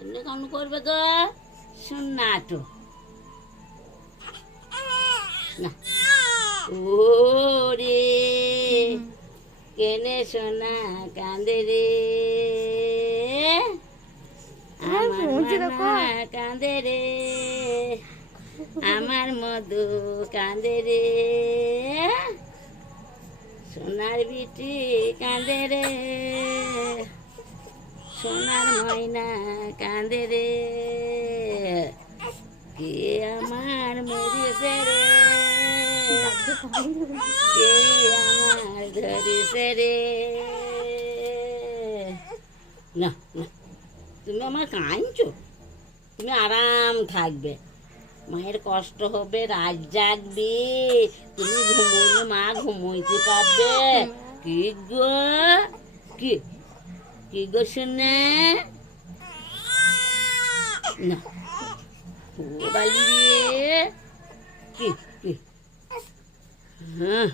কেমনে কাম করবে গো? শোন না তো না। ওরে কেনে সোনা কান্দে রে, আমার মানা কান্দে রে, আমার মধু কান্দে রে, সোনার বিটি কান্দে রে, সোনার ময়না কান্দে রে, কে আমার মরিছে রে, কে আমার ধরিছে রে। না না, তুমি আমার কাঁদছো, তুমি আরাম থাকবে, মায়ের কষ্ট হবে, রাত জাগবে, তুমি ঘুমোইলে মা ঘুমোইতে পারবে। কি গো, কি কি গো শুনে না, ও বালি রে, কি কি হ্যাঁ